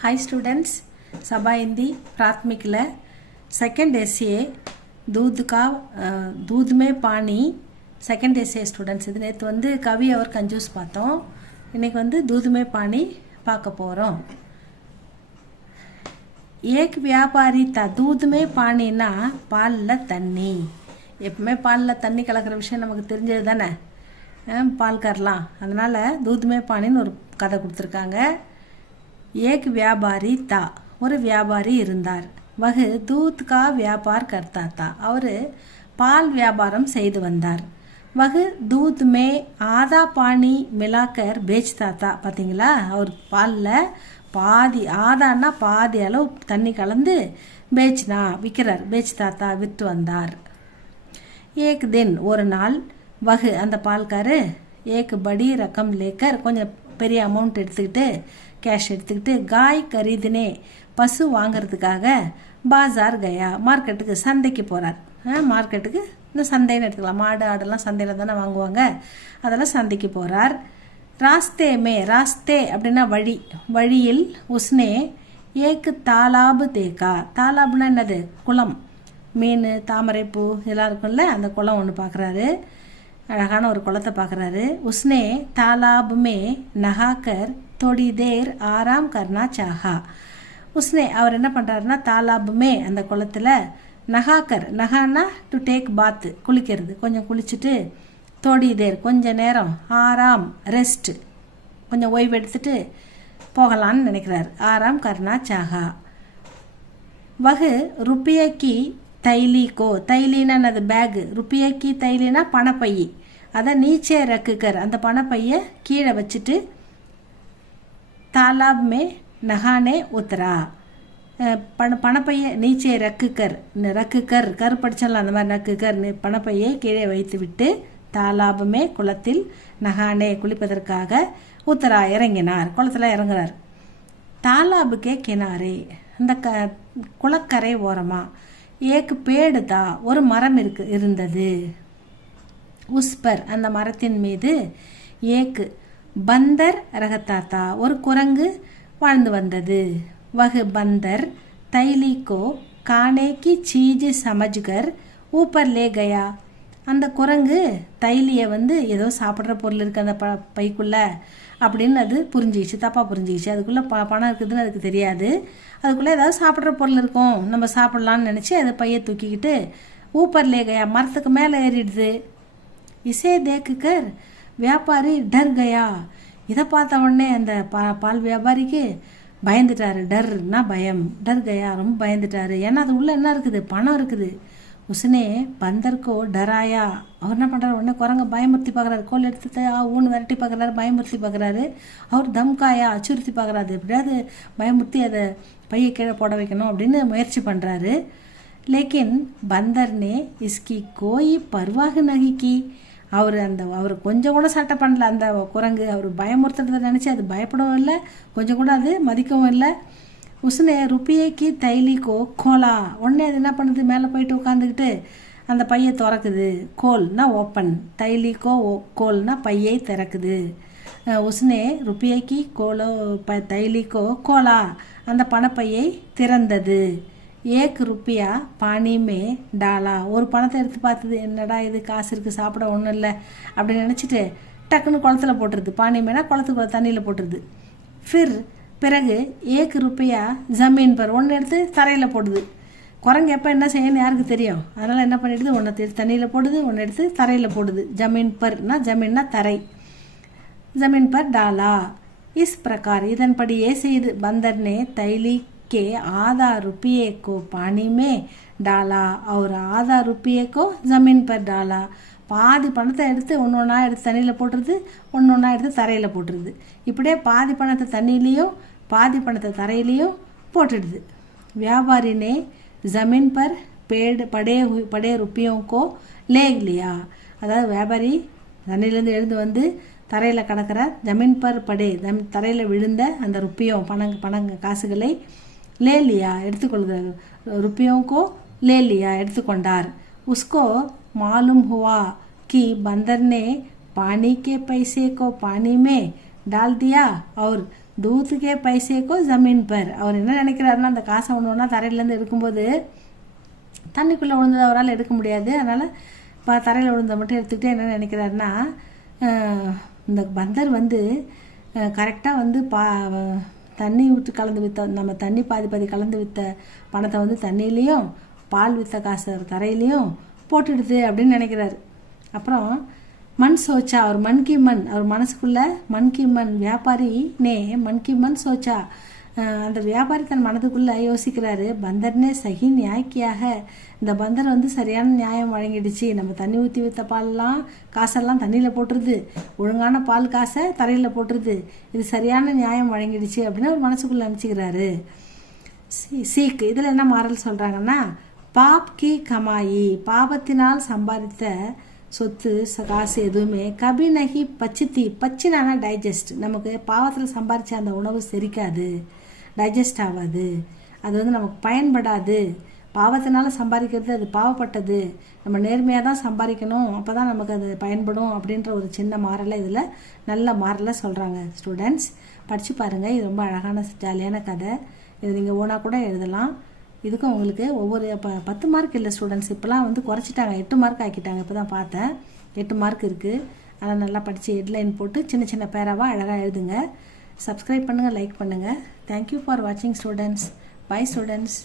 Hi students, सभा हिंदी प्राथमिक second S A दूध में पानी सेकंड एसए स्टूडेंट्स இது நேத்து வந்து கவி அவர் கஞ்சூஸ் பார்த்தோம். இன்னைக்கு வந்து दूध में पानी பார்க்க போறோம். एक व्यापारी था दूध में पानीனா பால்ல தண்ணி. எப்பவுமே பால்ல தண்ணி கலக்கிற விஷயம் நமக்கு தெரிஞ்சது தானே. பால் கறலாம், அதனால दूध में पानीன்னு ஒரு கதை கொடுத்துருக்காங்க. एक व्यापारी था, ஒரு வியாபாரி இருந்தார். वह दूध का व्यापार करता था, அவர் பால் வியாபாரம் செய்து வந்தார். वह दूध में आधा पानी मिलाकर बेचता था. பார்த்தீங்களா, அவர் பாலில் பாதி ஆதான்னா பாதி அளவு தண்ணி கலந்து बेचना விற்கிறார். बेचता விற்று வந்தார். एक दिन ஒரு நாள் वह அந்த பால்காரு एक बड़ी रकम लेकर கொஞ்சம் பெரிய அமௌண்ட் எடுத்துக்கிட்டு கேஷ் எடுத்துக்கிட்டு காய் கரீதுனே பசு வாங்கிறதுக்காக பாஜார் கயா மார்க்கெட்டுக்கு சந்தைக்கு போகிறார். மார்க்கெட்டுக்கு இந்த சந்தைன்னு எடுத்துக்கலாம், மாடு ஆடெல்லாம் சந்தையில் தானே வாங்குவாங்க, அதெல்லாம் சந்தைக்கு போகிறார். ராஸ்தே அப்படின்னா வழி, வழியில் உஸ்னே ஏக்கு தாலாபு தேக்கா. தாலாபுனா என்னது? குளம், மீன் தாமரைப்பூ இதெல்லாம் இருக்கும்ல, அந்த குளம் ஒன்று பார்க்குறாரு. அழகான ஒரு குளத்தை பார்க்குறாரு. உஸ்னே தாலாபுமே நகாக்கர் थोड़ी देर आराम करना चाहा. उसने அவர் என்ன பண்ணுறாருன்னா தாலாபுமே அந்த குளத்தில் நகாக்கர், நகானா டு டேக் பாத் குளிக்கிறது, கொஞ்சம் குளிச்சுட்டு தோடி தேர் கொஞ்ச நேரம் ஆராம் ரெஸ்ட் கொஞ்சம் ஓய்வு எடுத்துட்டு போகலான்னு நினைக்கிறார். ஆராம் கர்னா சாஹா. வகு ருப்பியக்கி தைலிக்கோ, தைலின்னா அது பேகு, ருப்பியக்கி தைலினா பணப்பையை, அதை நீச்சே ரக்குக்கர் அந்த பணப்பையை கீழே வச்சுட்டு तालाब में नहाने उतरा. பணப்பையை நீச்சே ரக்குக்கர் கரு படிச்சலாம், அந்த மாதிரி ரக்குக்கர் பணப்பையை கீழே வைத்து விட்டு தாலாபுமே குளத்தில் நகானே குளிப்பதற்காக உத்தரா இறங்கினார், குளத்தில் இறங்குறார். தாலாபுக்கே கினாரே அந்த குளக்கரை ஓரமா ஏக்கு பேடு தா ஒரு மரம் இருந்தது. உஸ்பர் அந்த மரத்தின் மீது ஏக்கு பந்தர் ரகத்தாத்தா ஒரு குரங்கு வாழ்ந்து வந்தது. வகு பந்தர் தைலிக்கோ கானே கி சீஜ் சமஜ்கர் ஊப்பர் லே கயா. அந்த குரங்கு தைலியை வந்து ஏதோ சாப்பிட்ற பொருள் இருக்குது அந்த பைக்குள்ளே அப்படின்னு அது புரிஞ்சிக்கிச்சு, தப்பாக புரிஞ்சிக்கிச்சு. அதுக்குள்ளே பணம் இருக்குதுன்னு அதுக்கு தெரியாது. அதுக்குள்ளே ஏதாவது சாப்பிட்ற பொருள் இருக்கும், நம்ம சாப்பிட்லான்னு நினச்சி அது பையை தூக்கிக்கிட்டு ஊப்பர் லே கயா மரத்துக்கு மேலே ஏறிடுது. இசே தேக்குக்கர் வியாபாரி டர் கயா. இதை பார்த்த உடனே அந்த பால் வியாபாரிக்கு பயந்துட்டாரு. டர்னா பயம், டர் கயா ரொம்ப பயந்துட்டாரு. ஏன்னா அது உள்ள என்ன இருக்குது? பணம் இருக்குது. உசனே பந்தர்க்கோ டராயா. அவர் என்ன பண்ணுறாரு, உடனே குரங்க பயமுறுத்தி பார்க்குறாரு. கோல் எடுத்து ஊன்னு விரட்டி பார்க்குறாரு, பயமுறுத்தி பார்க்குறாரு. அவர் தம்காயா அச்சுறுத்தி பார்க்குறாரு, எப்படியாவது பயமுறுத்தி அதை பையை கீழே போட வைக்கணும் அப்படின்னு முயற்சி பண்ணுறாரு. லேக்கின் பந்தர்னே இஸ்கி கோயி பர்வாக நகிக்கி. அவர் கொஞ்சம் கூட சட்டை பண்ணல. அந்த குரங்கு அவர் பயமுறுத்துறதை நினச்சி அது பயப்படவும் இல்லை, கொஞ்சம் கூட அது மதிக்கவும் இல்லை. உசுனே ருப்பியைக்கு தைலிக்கோ கோலா. உடனே அது என்ன பண்ணுது, மேலே போயிட்டு உட்காந்துக்கிட்டு அந்த பையை திறக்குது. கோல்னா ஓப்பன், தைலிக்கோ கோல்னா பையை திறக்குது. உசுனே ருப்பியைக்கு கோலோ தைலிக்கோ கோலா அந்த பணப்பையை திறந்தது. ஏக் ருப்பியா பானிமே டாலா. ஒரு பணத்தை எடுத்து பார்த்தது, என்னடா இது காசு இருக்குது சாப்பிட ஒன்றும் இல்லை அப்படின்னு நினச்சிட்டு டக்குன்னு குளத்தில் போட்டுருது. பானிமேனா குளத்துக்குள்ள தண்ணியில் போட்டுருது. பிறகு ஏக் ருப்பியா ஜமீன் பர் ஒன்று எடுத்து தரையில் போடுது. குரங்கு எப்போ என்ன செய்யணும்னு யாருக்கு தெரியும், அதனால் என்ன பண்ணிடுது, ஒன்று எடுத்து தண்ணியில் போடுது, ஒன்று எடுத்து தரையில் போடுது. ஜமீன் பர்னா ஜமீன்னா தரை, ஜமீன் பர் டாலா. இஸ் பிரகார் இதன்படியே செய்து பந்தர்னே தைலி के आधा रुपये को पानी में डाला और आधा रुपये को ज़मीन पर डाला. பாதி பணத்தை எடுத்து ஒன்று ஒன்றா எடுத்து தண்ணியில் போட்டுருது, ஒன்று ஒன்றா எடுத்து தரையில் போட்டுருது. இப்படியே பாதி பணத்தை தண்ணியிலையும் பாதி பணத்தை தரையிலையும் போட்டுடுது. வியாபாரினே ஜமீன் பர் படே ருப்பியோं को ले लिया. அதாவது வியாபாரி தண்ணியிலேருந்து எழுந்து வந்து தரையில் கிடக்கிற ஜமீன் பர் தரையில் விழுந்த அந்த ருப்பியம் பணங்க காசுகளை லேலியா எடுத்துக்கொள்கிறார். ருப்பியோங்கோ லேலியா எடுத்துக்கொண்டார். உஸ்கோ மாலும் हुआ कि बंदर ने पानी के पैसे को पानी में डाल दिया और தூத்துக்கே பைசேக்கோ ஜமீன் பர். அவர் என்ன நினைக்கிறாருன்னா அந்த காசை ஒன்று ஒன்றா தரையிலேருந்து எடுக்கும்போது தண்ணிக்குள்ளே விழுந்ததை அவரால் எடுக்க முடியாது. அதனால் இப்போ தரையில் விழுந்ததை மட்டும் எடுத்துக்கிட்டே என்ன நினைக்கிறாருன்னா இந்த பந்தர் வந்து கரெக்டாக வந்து தண்ணி விட்டு கலந்து விற்ற நம்ம தண்ணி பாதி கலந்து விற்ற பணத்தை வந்து தண்ணியிலையும் பால் விற்ற காசு தரையிலையும் போட்டுடுது அப்படின்னு நினைக்கிறாரு. அப்புறம் மண் சோச்சா, அவர் மன்கி மண், அவர் மனசுக்குள்ள மன்கி மண் வியாபாரி மன்கி மண் சோச்சா, அந்த வியாபாரி தன் மனதுக்குள்ளே யோசிக்கிறாரு, பந்தர்னே சகி நியாய்க்கியாக, இந்த பந்தர் வந்து சரியான நியாயம் வழங்கிடுச்சு. நம்ம தண்ணி ஊற்றி விற்ற பால்லாம் காசெல்லாம் தண்ணியில் போட்டுருது, ஒழுங்கான பால் காசை தரையில் போட்டுருது, இது சரியான நியாயம் வழங்கிடுச்சு அப்படின்னு அவர் மனசுக்குள்ளே நினச்சிக்கிறாரு. சீக் இதில் என்ன மாறல் சொல்கிறாங்கன்னா, பாப் கி கமாயி, பாபத்தினால் சம்பாதித்த சொத்து காசு எதுவுமே கபி நகி பச்சினானா டைஜஸ்ட், நமக்கு பாவத்தில் சம்பாதிச்ச அந்த உணவு செரிக்காது, டைஜஸ்ட் ஆகாது, அது வந்து நமக்கு பயன்படாது. பாவத்தினால சம்பாதிக்கிறது அது பாவப்பட்டது, நம்ம நேர்மையாக தான் சம்பாதிக்கணும், அப்போ தான் நமக்கு அது பயன்படும் அப்படின்ற ஒரு சின்ன மாறலை இதில் நல்ல மாறலை சொல்கிறாங்க. ஸ்டூடெண்ட்ஸ் படித்து பாருங்கள், இது ரொம்ப அழகான ஜாலியான கதை. இது நீங்கள் ஓனாக கூட எழுதலாம். இதுக்கும் உங்களுக்கு ஒவ்வொரு 10 மார்க் இல்லை ஸ்டூடெண்ட்ஸ், இப்போலாம் வந்து குறைச்சிட்டாங்க, 8 மார்க் ஆக்கிட்டாங்க. இப்போ தான் பார்த்தேன் 8 மார்க் இருக்குது. அதனால் நல்லா படித்து ஹெட்லைன் போட்டு சின்ன சின்ன பேராவாக அழகாக எழுதுங்க. சப்ஸ்கிரைப் பண்ணுங்கள், லைக் பண்ணுங்கள். தேங்க்யூ ஃபார் வாட்சிங் ஸ்டூடெண்ட்ஸ். Bye students.